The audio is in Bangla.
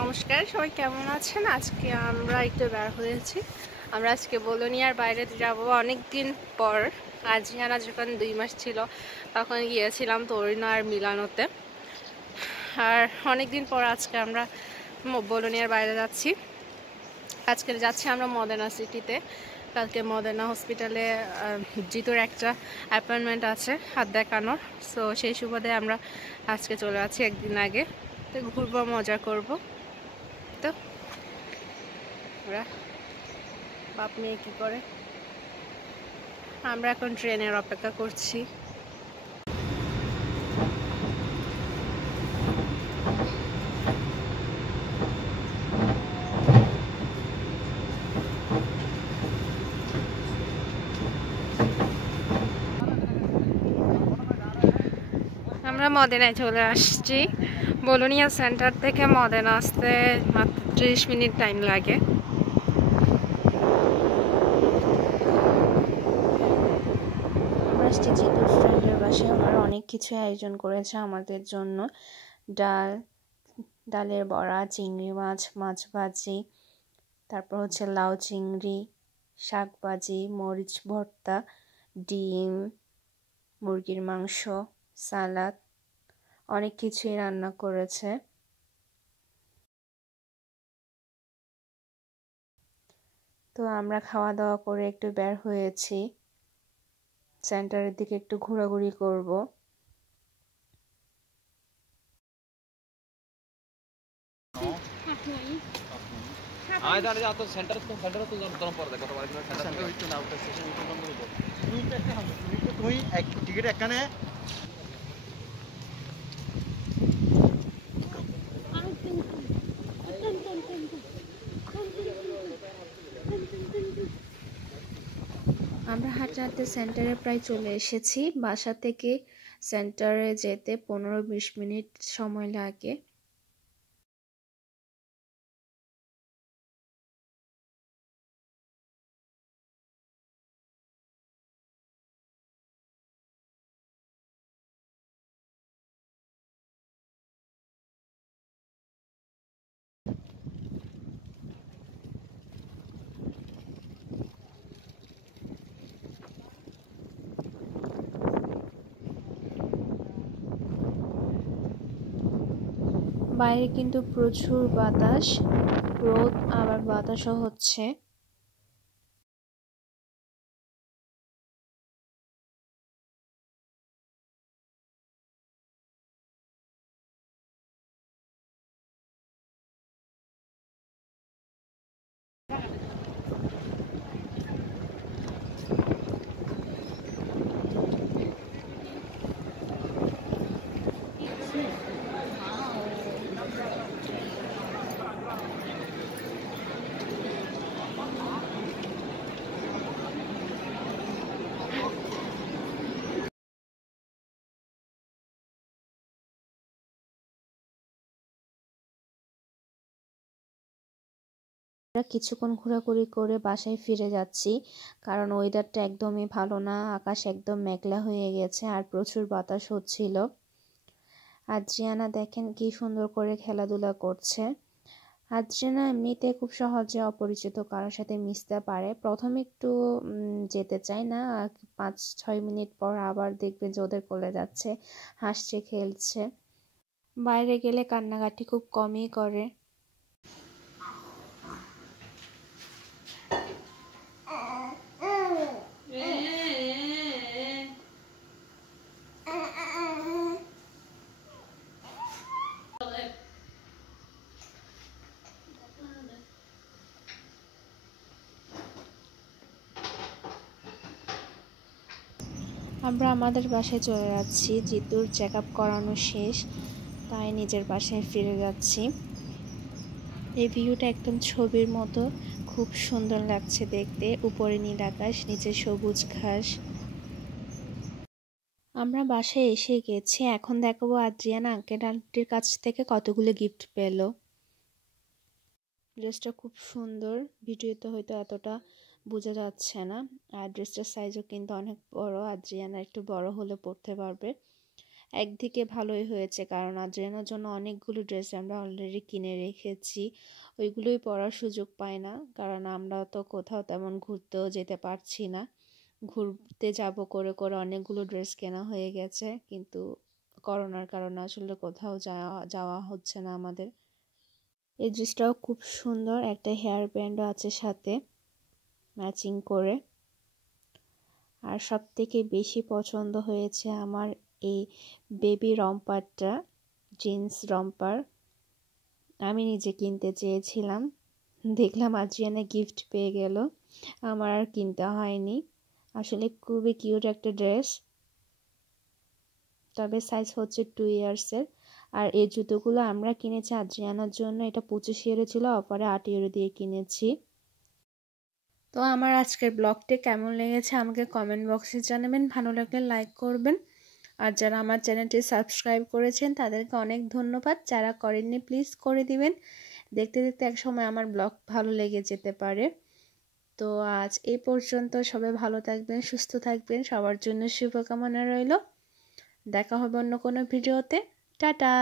নমস্কার, সবাই কেমন আছেন? আজকে আমরা একটু বের হয়েছি। আমরা আজকে বোলোনিয়ার বাইরে যাব অনেক দিন পর। আদ্রিয়ানা যখন 2 মাস ছিল তখন গিয়েছিলাম তোরিনো আর মিলানোতে। আর অনেক দিন পর আজকে আমরা বোলোনিয়ার বাইরে যাচ্ছি। আজকে যাচ্ছি আমরা মডেনা সিটিতে। কালকে মডেনা হসপিটালে জিতুর একটা অ্যাপয়েন্টমেন্ট আছে হাত দেখানোর। সো সেই সুবাদে আমরা আজকে চলে যাচ্ছি একদিন আগে। তো ঘুরবো, মজা করবো। তো ওরা বাপ মেয়ে কী করে, আমরা এখন ট্রেনের অপেক্ষা করছি। আমরা মডেনায় চলে আসছি। বোলোনিয়া সেন্টার থেকে মডেনা আসতে মাত্র 30 মিনিট টাইম লাগে। আমরা আসছি জিতুর ফ্রেন্ডের বাসায়। ওনারা অনেক কিছু আয়োজন করেছে আমাদের জন্য। ডালের বড়া, চিংড়ি মাছ, মাছ ভাজি, তারপর হচ্ছে লাউ চিংড়ি, শাক ভাজি, মরিচ ভর্তা, ডিম, মুরগির মাংস, সালাদ, অনেক কিছুই রান্না করেছে। তো আমরা খাওয়া দাওয়া করে একটু বের হয়েছি, সেন্টারের দিকে একটু ঘোরাঘুরি করব। আমরা হাঁটতে হাঁটতে সেন্টারে প্রায় চলে এসেছি। বাসা থেকে সেন্টারে যেতে 15-20 মিনিট সময় লাগে। বাইরে কিন্তু প্রচুর বাতাস, রোদ আবার বাতাসও হচ্ছে। আমরা কিছুক্ষণ ঘোরাঘুরি করে বাসায় ফিরে যাচ্ছি, কারণ ওয়েদারটা একদমই ভালো না। আকাশ একদম মেঘলা হয়ে গেছে আর প্রচুর বাতাস হচ্ছিল। আদ্রিয়ানা দেখেন কি সুন্দর করে খেলাধুলা করছে। আদ্রিয়ানা এমনিতে খুব সহজে অপরিচিত কারোর সাথে মিশতে পারে। প্রথমে একটু যেতে চায় না, 5-6 মিনিট পর আবার দেখবে যে ওদের কোলে যাচ্ছে, হাসছে, খেলছে। বাইরে গেলে কান্নাকাটি খুব কমই করে। আমরা আমাদের বাসায় চলে যাচ্ছি। জিতুর চেক আপ করানো শেষ, তাই নিজের বাসায় ফিরে যাচ্ছি। এই ভিউটা একদম ছবির মতো, খুব সুন্দর লাগছে দেখতে। উপরে নীল আকাশ, নিচে সবুজ ঘাস। আমরা বাসায় এসে গেছি। এখন দেখাবো আদ্রিয়ানা আঙ্কেল আন্টির কাছ থেকে কতগুলো গিফট পেল। ড্রেসটা খুব সুন্দর, ভিডিওতে হয়তো এতটা বোঝা যাচ্ছে না। আর ড্রেসটার সাইজও কিন্তু অনেক বড়, আদ্রিয়ানা একটু বড় হলে পরতে পারবে। একদিকে ভালোই হয়েছে, কারণ আদ্রিয়ানের জন্য অনেকগুলো ড্রেস আমরা অলরেডি কিনে রেখেছি। ওইগুলোই পরার সুযোগ পায় না, কারণ আমরা তো কোথাও তেমন ঘুরতেও যেতে পারছি না। ঘুরতে যাব করে করে অনেকগুলো ড্রেস কেনা হয়ে গেছে, কিন্তু করোনার কারণে আসলে কোথাও যাওয়া হচ্ছে না আমাদের। এই ড্রেসটাও খুব সুন্দর, একটা হেয়ার ব্যান্ডও আছে সাথে ম্যাচিং করে। আর সব থেকে বেশি পছন্দ হয়েছে আমার এই বেবি রম্পারটা, জিন্স রম্পার। আমি নিজে কিনতে চেয়েছিলাম, দেখলাম আদ্রিয়ানা গিফট পেয়ে গেল, আমার আর কিনতে হয়নি। আসলে খুবই কিউট একটা ড্রেস, তবে সাইজ হচ্ছে 2 ইয়ার্সের। আর এই জুতোগুলো আমরা কিনেছি আদ্রিয়ানার জন্য, এটা 25 ইউরো ছিল, অফারে 8 ইউরো দিয়ে কিনেছি। তো আমার আজকের ব্লগটি কেমন লেগেছে আমাকে কমেন্ট বক্সে জানাবেন, ভালো লাগলে লাইক করবেন। আর যারা আমার চ্যানেলটি সাবস্ক্রাইব করেছেন তাদেরকে অনেক ধন্যবাদ, যারা করেননি প্লিজ করে দিবেন। দেখতে দেখতে একসময় আমার ব্লগ ভালো লেগে যেতে পারে। তো আজ এই পর্যন্ত, সবাই ভালো থাকবেন, সুস্থ থাকবেন, সবার জন্য শুভকামনা রইল। দেখা হবে অন্য কোনো ভিডিওতে। টাটা।